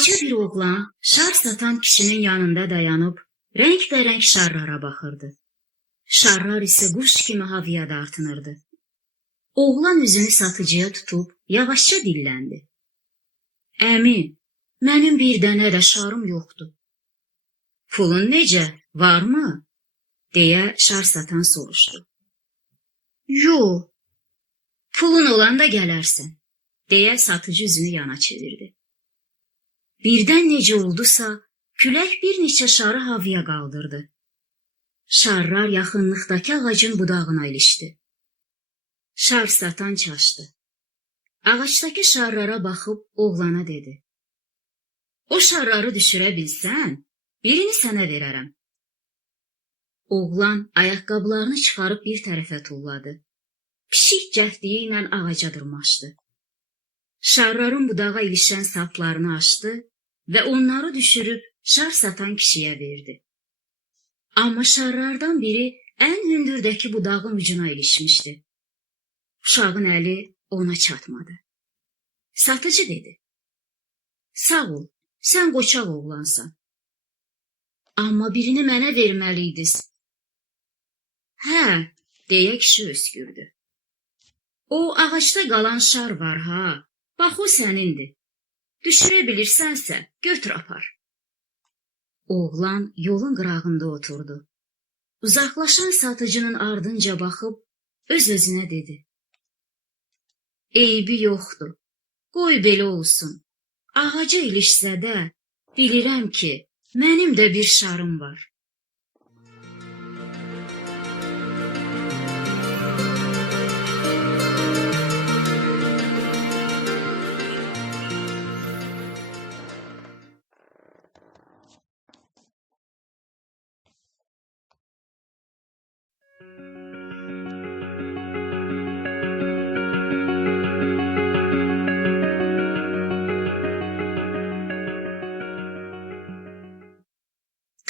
Qoca bir oğlan şar satan kişinin yanında dayanıp renk şarlara baxırdı. Şarlar ise quş kimi havaya dartınırdı. Oğlan üzünü satıcıya tutub yavaşça dilləndi. Əmi, mənim bir dənə də şarım yoxdur. Pulun necə, varmı? Deyə şar satan soruşdu. Yox, pulun olanda gələrsən, deyə satıcı üzünü yana çevirdi. Birdən necə oldusa, külək bir neçə şarı havaya qaldırdı. Şarlar yaxınlıqdakı ağacın budağına ilişdi. Şar satan çaşdı. Ağacdakı şarlara baxıb oğlana dedi. O şarları düşürə bilsən, birini sənə verərəm. Oğlan ayaqqabılarını çıxarıb bir tərəfə tulladı. Pişik cəhdiyi ilə ağaca dırmaşdı. Şarların budağa ilişən saplarını açdı və onları düşürüb şar satan kişiyə verdi. Amma şarlardan biri ən hündürdəki budağın ucuna ilişmişdi. Uşağın əli ona çatmadı. Satıcı dedi. Sağ ol, sən qoçaq oğlansan. Amma birini mənə verməliydiniz. Hə, deyə kişi öskürdü. O ağacda qalan şar var ha, bax o sənindir. Düşürə bilirsənsə, götür apar. Oğlan yolun qırağında oturdu. Uzaqlaşan satıcının ardınca baxıb öz-özünə dedi. Eybi yoxdur, qoy belə olsun. Ağaca ilişsə də bilirəm ki, mənim də bir şarım var.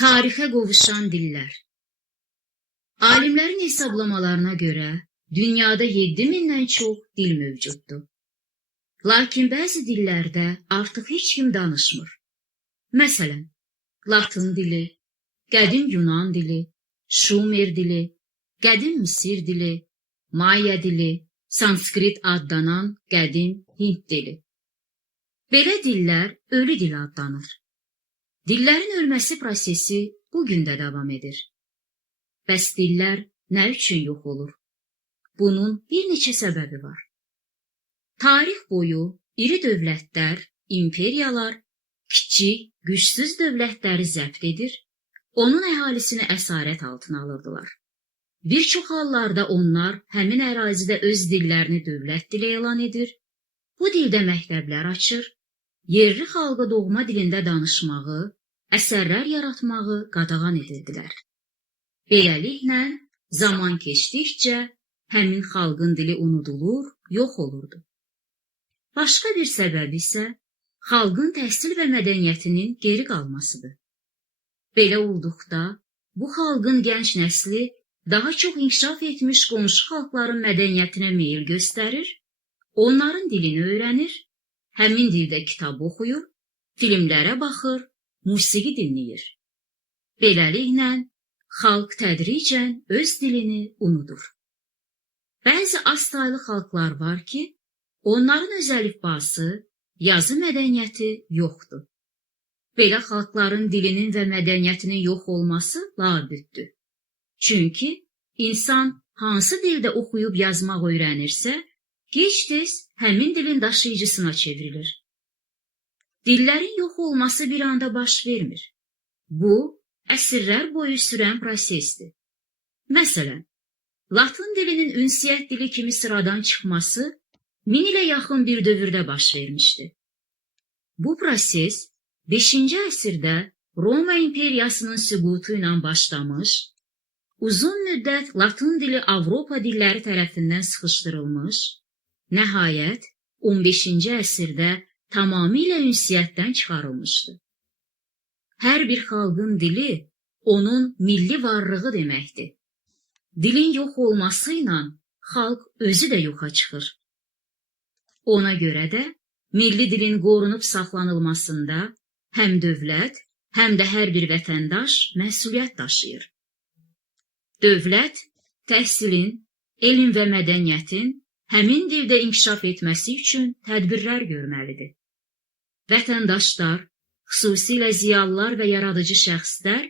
Tarixə qovuşan dillər. Alimlərin hesablamalarına görə dünyada 7000-dən çox dil mövcuddur. Lakin bəzi dillərdə artıq heç kim danışmır. Məsələn, Latın dili, qədim Yunan dili, Şumer dili, qədim Misir dili, Maya dili, Sanskrit adlanan qədim Hind dili. Belə dillər ölü dil adlanır. Dillərin ölməsi prosesi bugün də davam edir. Bəs dillər nə üçün yox olur? Bunun bir neçə səbəbi var. Tarix boyu iri dövlətlər, imperiyalar, kiçik, gücsüz dövlətləri zəbt edir, onun əhalisini əsarət altına alırdılar. Bir çox hallarda onlar həmin ərazidə öz dillərini dövlət dili elan edir, bu dildə məktəblər açır, yerli xalqa doğma dilində danışmağı, əsərlər yaratmağı qadağan edirdilər. Beləliklə, zaman keçdikcə həmin xalqın dili unudulur, yox olurdu. Başqa bir səbəb isə xalqın təhsil və mədəniyyətinin geri qalmasıdır. Belə olduqda, bu xalqın gənc nəsli daha çox inkişaf etmiş qonşu xalqların mədəniyyətinə meyil göstərir, onların dilini öyrənir, həmin dildə kitab oxuyur, filmlərə baxır, musiqi dinləyir. Beləliklə, xalq tədricən öz dilini unudur. Bəzi aztaylı xalqlar var ki, onların öz əlifbası, yazı mədəniyyəti yoxdur. Belə xalqların dilinin və mədəniyyətinin yox olması labüddür. Çünki insan hansı dildə oxuyub yazmaq öyrənirsə, gec-tez həmin dilin daşıyıcısına çevrilir. Dillərin yox olması bir anda baş vermir. Bu, əsrlər boyu sürən prosesdir. Məsələn, Latın dilinin ünsiyyət dili kimi sıradan çıxması 1000 ilə yaxın bir dövrdə baş vermişdi. Bu proses 5-ci əsrdə Roma imperiyasının süqutu ilə başlamış, uzun müddət Latın dili Avropa dilləri tərəfindən sıxışdırılmış, nəhayət 15-ci əsrdə tamamilə ünsiyyətdən çıxarılmışdı. Hər bir xalqın dili onun milli varlığı deməkdir. Dilin yox olması ilə xalq özü də yoxa çıxır. Ona görə də milli dilin qorunub saxlanılmasında həm dövlət, həm də hər bir vətəndaş məsuliyyət daşıyır. Dövlət təhsilin, elm və mədəniyyətin həmin dildə inkişaf etməsi üçün tədbirlər görməlidir. Vətəndaşlar, xüsusilə ziyalılar və yaradıcı şəxslər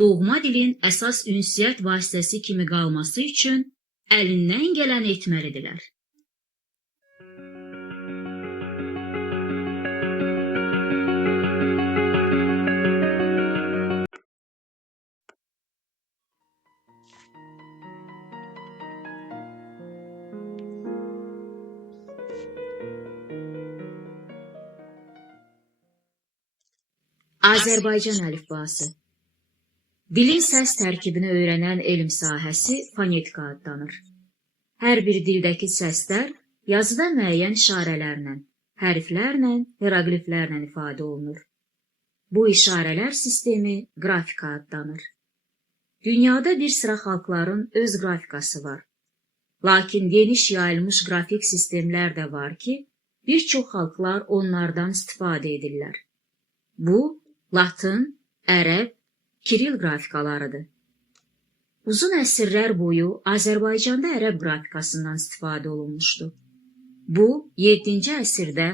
doğma dilin əsas ünsiyyət vasitəsi kimi qalması üçün əlindən gələni etməlidirlər. Azərbaycan əlifbası. Dilin səs tərkibini öyrənən elm sahəsi fonetika adlanır. Hər bir dildəki səslər yazıda müəyyən işarələrlə, hərflərlə, heroqliflərlə ifadə olunur. Bu işarələr sistemi qrafika adlanır. Dünyada bir sıra xalqların öz qrafikası var. Lakin geniş yayılmış qrafik sistemlər də var ki, bir çox xalqlar onlardan istifadə edirlər. Bu, Latın, Ərəb, Kiril qrafikalarıdır. Uzun əsrlər boyu Azərbaycanda ərəb qrafikasından istifadə olunmuşdu. Bu, 7-ci əsrdə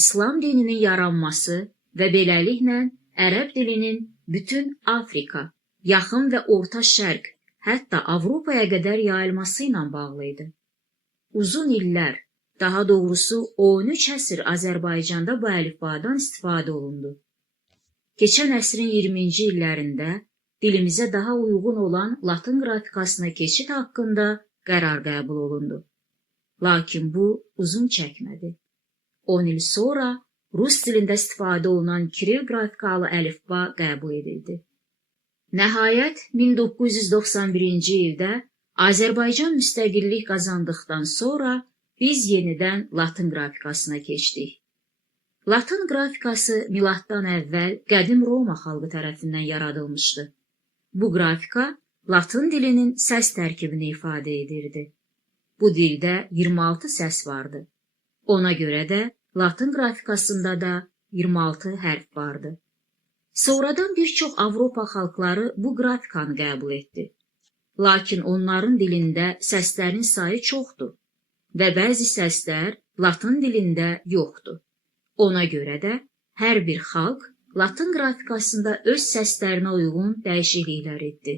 İslam dininin yaranması və beləliklə ərəb dilinin bütün Afrika, Yaxın və Orta Şərq, hətta Avropaya qədər yayılması ilə bağlı idi. Uzun illər, daha doğrusu 13 əsr Azərbaycanda bu əlifbadan istifadə olundu. Keçən əsrin 20-ci illərində dilimizə daha uyğun olan Latın qrafikasına keçid haqqında qərar qəbul olundu. Lakin bu uzun çəkmədi. 10 il sonra Rus dilində istifadə olunan Kiril qrafikalı əlifba qəbul edildi. Nəhayət 1991-ci ildə Azərbaycan müstəqillik qazandıqdan sonra biz yenidən Latın qrafikasına keçdik. Latın qrafikası miladdan əvvəl qədim Roma xalqı tərəfindən yaradılmışdı. Bu qrafika Latın dilinin səs tərkibini ifadə edirdi. Bu dildə 26 səs vardı. Ona görə də Latın qrafikasında da 26 hərf vardı. Sonradan bir çox Avropa xalqları bu qrafikanı qəbul etdi. Lakin onların dilində səslərin sayı çoxdur və bəzi səslər Latın dilində yoxdur. Ona görə də hər bir xalq Latın qrafikasında öz səslərinə uyğun dəyişikliklər etdi.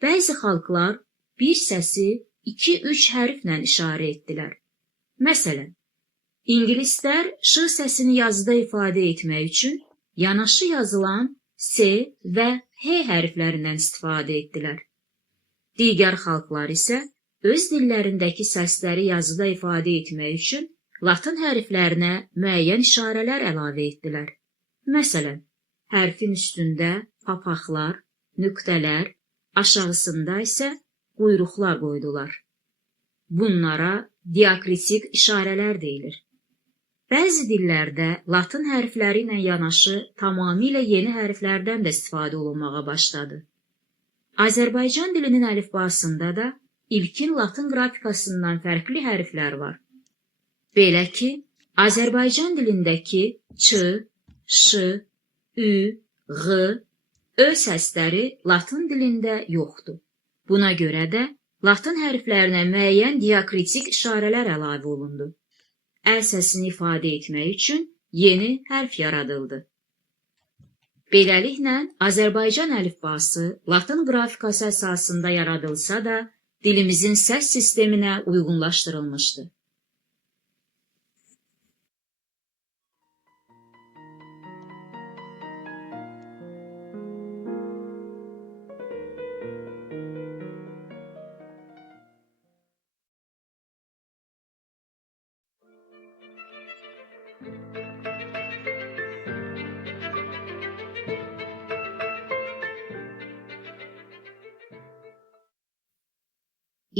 Bəzi xalqlar bir səsi 2-3 hərflə işarə etdilər. Məsələn, ingilislər ş səsini yazıda ifadə etmək üçün yanaşı yazılan S və H hərflərindən istifadə etdilər. Digər xalqlar isə öz dillərindəki səsləri yazıda ifadə etmək üçün Latın hərflərinə müəyyən işarələr əlavə etdilər. Məsələn, hərfin üstündə papaqlar, nöqtələr, aşağısında isə quyruqlar qoydular. Bunlara diakritik işarələr deyilir. Bəzi dillərdə Latın hərfləri ilə yanaşı tamamilə yeni hərflərdən də istifadə olunmağa başladı. Azərbaycan dilinin əlifbasında da ilkin Latın qrafikasından fərqli hərflər var. Belə ki, Azərbaycan dilindəki ç, ş, ü, ğ, ö səsləri Latın dilində yoxdur. Buna görə də Latın hərflərinə müəyyən diakritik işarələr əlavə olundu. Əl səsini ifadə etmək üçün yeni hərf yaradıldı. Beləliklə, Azərbaycan əlifbası Latın qrafikası əsasında yaradılsa da, dilimizin səs sisteminə uyğunlaşdırılmışdı.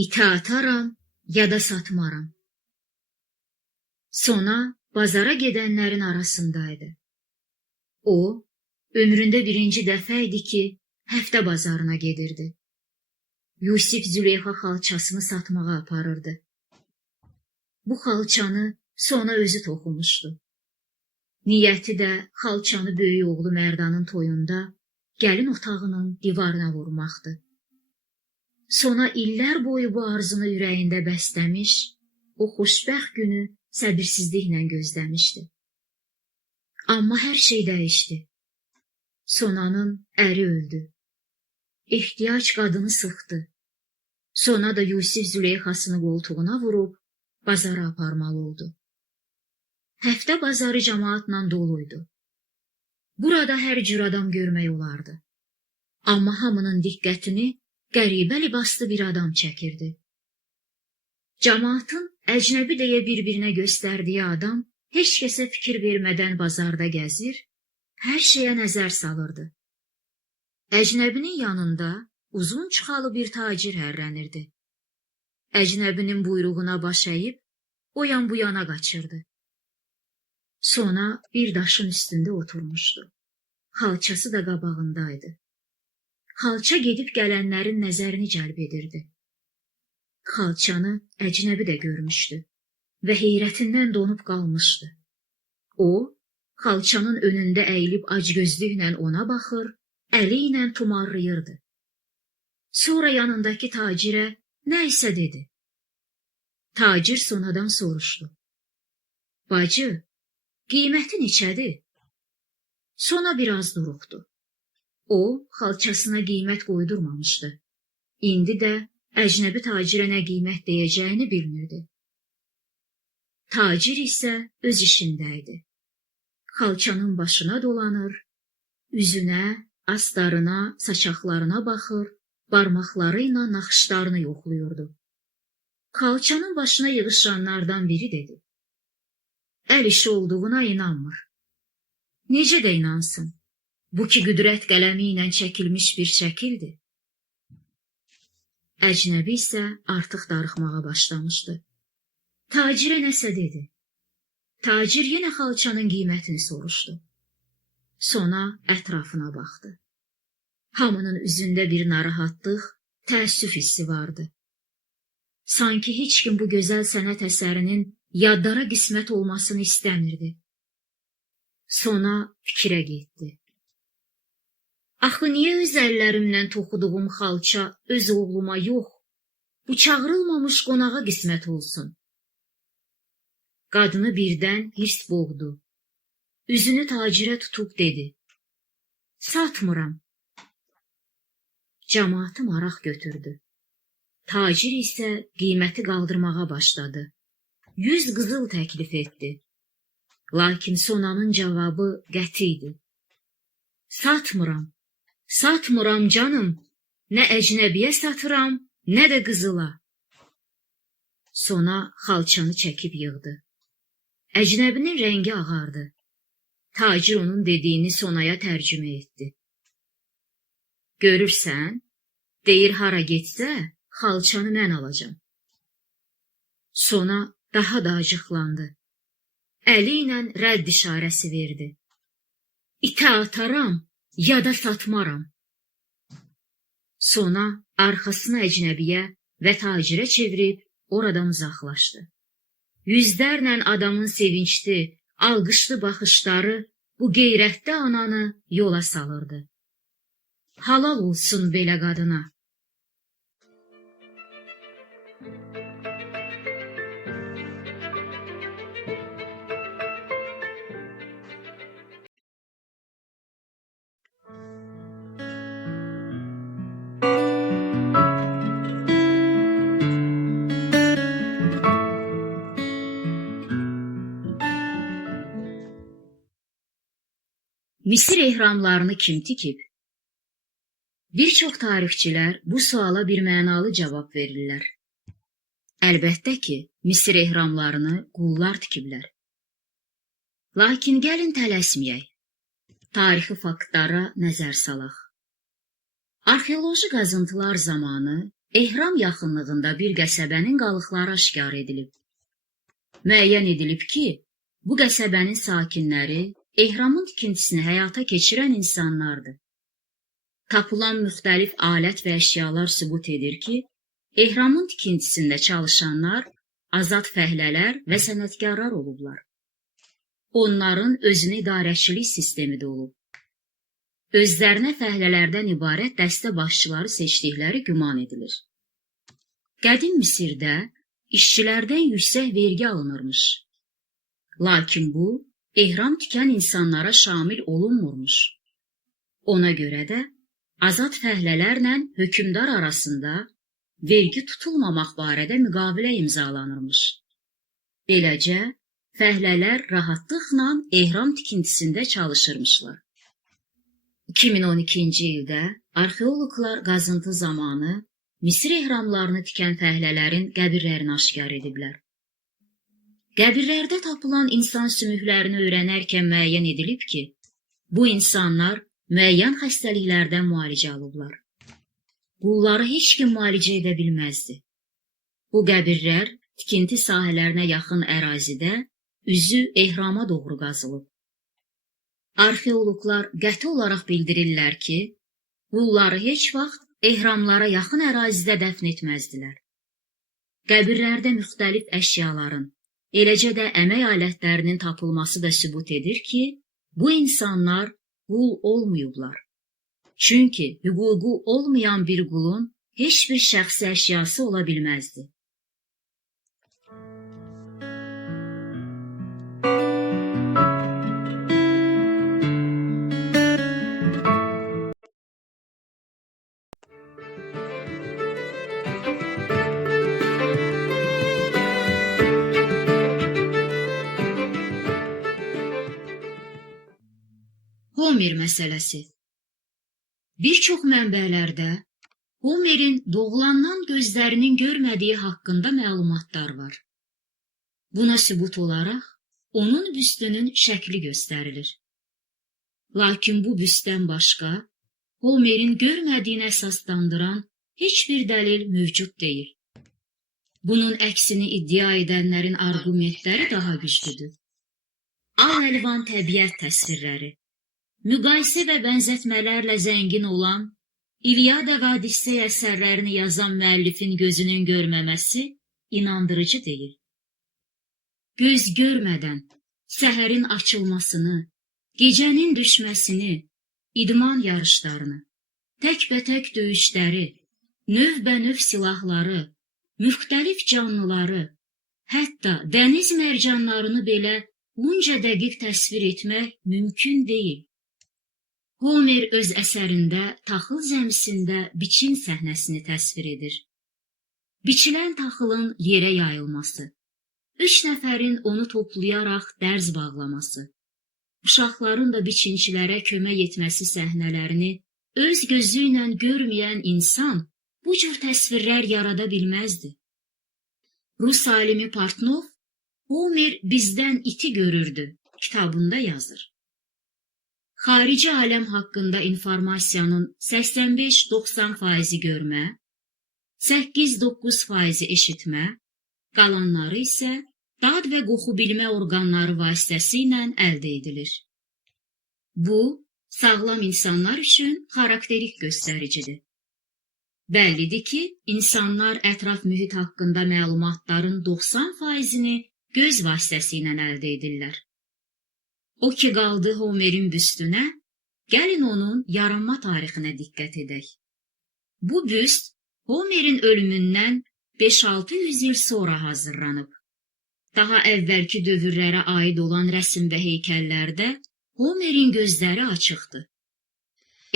İtə ataram, ya da satmaram. Sona bazara gedənlərin arasındaydı. O, ömründə birinci dəfə idi ki, həftə bazarına gedirdi. Yusif Züleyxa xalçasını satmağa aparırdı. Bu xalçanı Sona özü toxumuşdu. Niyyəti də xalçanı böyük oğlu Mərdanın toyunda gəlin otağının divarına vurmaqdı. Sona illər boyu bu arzunu ürəyində bəsləmiş, o xoşbəxt günü səbirsizliklə gözləmişdi. Amma hər şey dəyişdi. Sonanın əri öldü. Ehtiyac qadını sıxdı. Sona da Yusif Züleyxasını qoltuğuna vurub bazara aparmalı oldu. Həftə bazarı cəmaatla doluydu. Burada hər cür adam görmək olardı. Amma hamının diqqətini qəribə libaslı bir adam çəkirdi. Cəmaatın əcnəbi deyə bir-birinə göstərdiyi adam heç kəsə fikir vermədən bazarda gəzir, hər şeyə nəzər salırdı. Əcnəbinin yanında uzun çıxalı bir tacir hərrənirdi. Əcnəbinin buyruğuna baş əyib, o yan bu yana qaçırdı. Sona bir daşın üstündə oturmuşdu. Xalçası da qabağındaydı. Xalça gedib gələnlərin nəzərini cəlb edirdi. Xalçanı əcnəbi də görmüşdü və heyrətindən donub qalmışdı. O, xalçanın önündə əyilib acgözlüklə ona baxır, əli ilə tumarlayırdı. Sonra yanındakı tacirə nə isə dedi. Tacir Sonadan soruşdu. Bacı, qiyməti neçədir? Sona biraz duruxdu. O, xalçasına qiymət qoydurmamışdı. İndi də əcnəbi tacirə nə qiymət deyəcəyini bilmirdi. Tacir isə öz işindəydi. Xalçanın başına dolanır, üzünə, astarına, saçaqlarına baxır, barmaqları ilə naxışlarını yoxluyurdu. Xalçanın başına yığışanlardan biri dedi. Əl işi olduğuna inanmır. Necə də inansın? Bu ki qüdrət qələmi ilə çəkilmiş bir şəkildir. Əcnəbi isə artıq darıxmağa başlamışdı. Tacirə nəsə dedi. Tacir yenə xalçanın qiymətini soruşdu. Sona ətrafına baxdı. Hamının üzündə bir narahatlıq, təəssüf hissi vardı. Sanki heç kim bu gözəl sənət əsərinin yaddara qismət olmasını istəmirdi. Sona fikrə getdi. Axı niyə öz əllərimlə toxuduğum xalça öz oğluma yox, bu çağırılmamış qonağa qismət olsun? Qadını birdən hirs boğdu. Üzünü tacirə tutub dedi. Satmıram. Cəmaatı maraq götürdü. Tacir isə qiyməti qaldırmağa başladı. 100 qızıl təklif etdi. Lakin Sonanın cavabı qəti idi. Satmıram. Satmıram canım. Nə əcnəbiyə satıram, nə də qızıla. Sona xalçanı çəkib yığdı. Əcnəbinin rəngi ağardı. Tacir onun dediyini Sonaya tərcümə etdi. Görürsən, deyir hara getsə, xalçanı mən alacam. Sona daha da acıqlandı. Əli ilə rədd işarəsi verdi. İtə ataram, ya da satmaram. Sona arxasını əcnəbiyə və tacirə çevirib oradan uzaqlaşdı. Yüzlərlə adamın sevincli, alqışlı baxışları bu qeyrətli ananı yola salırdı. Halal olsun belə qadına. Misir ehramlarını kim tikib? Bir çox tarixçilər bu suala bir mənalı cavab verirlər. Əlbəttə ki, Misir ehramlarını qullar tikiblər. Lakin gəlin tələsməyək. Tarixi faktlara nəzər salaq. Arxeoloji qazıntılar zamanı ehram yaxınlığında bir qəsəbənin qalıqları aşkar edilib. Müəyyən edilib ki, bu qəsəbənin sakinləri ehramın tikintisini həyata keçirən insanlardır. Tapılan müxtəlif alət və əşyalar sübut edir ki, ehramın tikintisində çalışanlar azad fəhlələr və sənətkarlar olublar. onların özünə idarəçilik sistemi də olub. Özlərinə fəhlələrdən ibarət dəstə başçıları seçdikləri güman edilir. Qədim Misirdə işçilərdən yüksək vergi alınırmış. Lakin bu, ehram tikən insanlara şamil olunmurmuş. Ona görə də azad fəhlələrlə hökmdar arasında vergi tutulmamaq barədə müqavilə imzalanırmış. Beləcə, fəhlələr rahatlıqla ehram tikintisində çalışırmışlar. 2012-ci ildə arxeoloqlar qazıntı zamanı Misir ehramlarını tikən fəhlələrin qəbirlərini aşkar ediblər. Qəbirlərdə tapılan insan sümüklərini öyrənərkən müəyyən edilib ki, bu insanlar müəyyən xəstəliklərdən müalicə alıblar. Bunları heç kim müalicə edə bilməzdi. Bu qəbirlər tikinti sahələrinə yaxın ərazidə üzü ehrama doğru qazılıb. Arxeoloqlar qəti olaraq bildirirlər ki, bunları heç vaxt ehramlara yaxın ərazidə dəfn etməzdilər. Qəbirlərdə müxtəlif əşyaların, eləcə də əmək alətlərinin tapılması da sübut edir ki, bu insanlar qul olmayıblar. Çünki hüququ olmayan bir qulun heç bir şəxsi əşyası ola bilməzdi. Homer məsələsi. Bir çox mənbələrdə Homerin doğulandan gözlərinin görmədiyi haqqında məlumatlar var. Buna sübut olaraq onun büstünün şəkli göstərilir. Lakin bu büstdən başqa Homerin görmədiyini əsaslandıran heç bir dəlil mövcud deyil. Bunun əksini iddia edənlərin arqumentləri daha güclüdür. Al-əlvan təbiət təsvirləri, müqayisə və bənzətmələrlə zəngin olan İlyada və Odissey əsərlərini yazan müəllifin gözünün görməməsi inandırıcı deyil. Göz görmədən səhərin açılmasını, gecənin düşməsini, idman yarışlarını, təkbətək döyüşləri, növbənöv silahları, müxtəlif canlıları, hətta dəniz mərcanlarını belə bunca dəqiq təsvir etmək mümkün deyil. Homer öz əsərində taxıl zəmisində biçin səhnəsini təsvir edir. Biçilən taxılın yerə yayılması, 3 nəfərin onu toplayaraq dərz bağlaması, uşaqların da biçinçilərə kömək etməsi səhnələrini öz gözü ilə görməyən insan bu cür təsvirlər yarada bilməzdi. Rus alimi Partnov, Homer bizdən iti görürdü kitabında yazır. Xarici aləm haqqında informasiyanın 85-90% görmə, 8-9% eşitmə, qalanları isə dad və qoxu bilmə orqanları vasitəsilə əldə edilir. Bu, sağlam insanlar üçün xarakterik göstəricidir. Bəllidir ki, insanlar ətraf mühit haqqında məlumatların 90%-ni göz vasitəsilə əldə edirlər. O ki qaldı Homerin büstünə, gəlin onun yaranma tarixinə diqqət edək. Bu büst Homerin ölümündən 5-600 il sonra hazırlanıb. Daha əvvəlki dövrlərə aid olan rəsm və heykəllərdə Homerin gözləri açıqdır.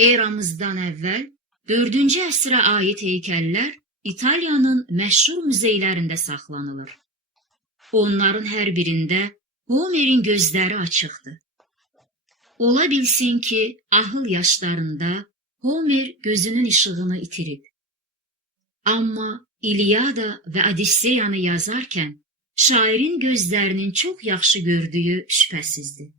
Eramızdan əvvəl 4-cü əsrə aid heykəllər İtaliyanın məşhur muzeylərində saxlanılır. Onların hər birində Homerin gözləri açıqdır. Ola bilsin ki, ahıl yaşlarında Homer gözünün işığını itirib. Amma İlyada və Odisseyanı yazarkən şairin gözlərinin çox yaxşı gördüyü şübhəsizdir.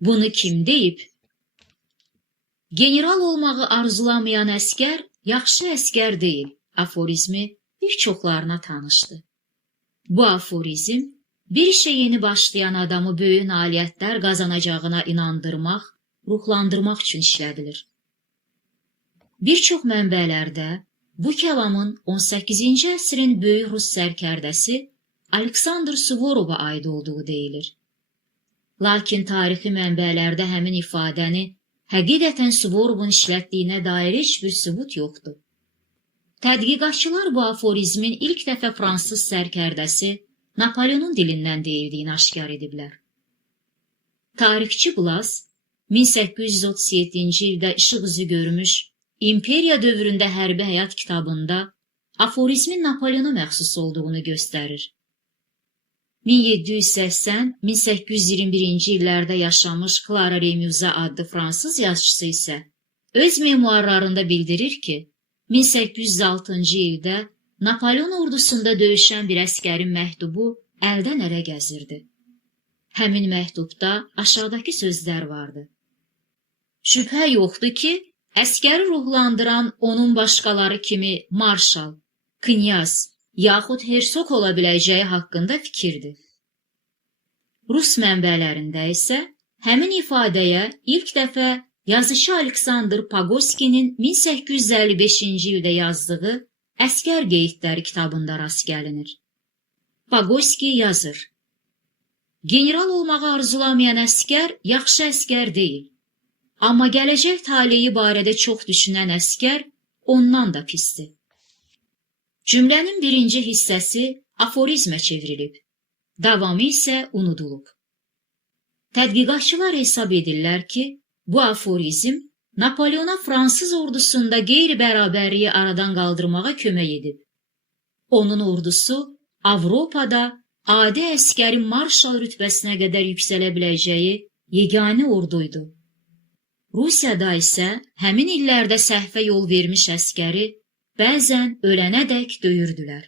Bunu kim deyib? General olmağı arzulamayan əskər yaxşı əskər deyil aforizmi bir çoxlarına tanışdı. Bu aforizm bir işe yeni başlayan adamı böyük nailiyyətlər qazanacağına inandırmaq, ruhlandırmaq üçün işlədilir. Bir çox mənbələrdə bu kəlamın 18-ci əsrin böyük Rus sərkərdəsi Aleksandr Suvorova aid olduğu deyilir. Lakin tarixi mənbələrdə həmin ifadəni həqiqətən Suvorovun işlətdiyinə dair heç bir sübut yoxdur. Tədqiqatçılar bu aforizmin ilk dəfə fransız sərkərdəsi Napoleonun dilindən deyildiyini aşkar ediblər. Tarixçi Blas 1837-ci ildə işıq üzü görmüş İmperiya dövründə hərbi həyat kitabında aforizmin Napoleona məxsus olduğunu göstərir. 1780-1821-ci illərdə yaşamış Clara Remuse adlı fransız yazıçısı isə öz memuarlarında bildirir ki, 1806-cı ildə Napoleon ordusunda döyüşən bir əskərin məktubu əldən ələ gəzirdi. Həmin məktubda aşağıdakı sözlər vardı. Şübhə yoxdur ki, əskəri ruhlandıran onun başqaları kimi marşal, knyaz, yaxud hersoq ola biləcəyi haqqında fikirdir. Rus mənbələrində isə həmin ifadəyə ilk dəfə yazışı Aleksandr Pagoskinin 1855-ci ildə yazdığı Əskər qeydləri kitabında rast gəlinir. Pagoski yazır. General olmağı arzulamayan əskər yaxşı əskər deyil. Amma gələcək taleyi barədə çox düşünən əskər ondan da pisdir. Cümlənin birinci hissəsi aforizmə çevrilib. Davamı isə unudulub. Tədqiqatçılar hesab edirlər ki, bu aforizm Napoleona Fransız ordusunda qeyri-bərabərliyi aradan qaldırmağa kömək edib. Onun ordusu Avropada adi əskərin marşal rütbəsinə qədər yüksələ biləcəyi yeganə orduydu. Rusiyada isə həmin illərdə səhvə yol vermiş əskəri bəzən ölənədək döyürdülər.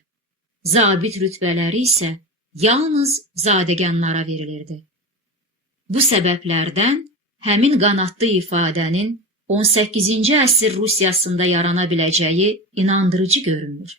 Zabit rütbələri isə yalnız zadəganlara verilirdi. Bu səbəblərdən həmin qanadlı ifadənin 18-ci əsr Rusiyasında yarana biləcəyi inandırıcı görünür.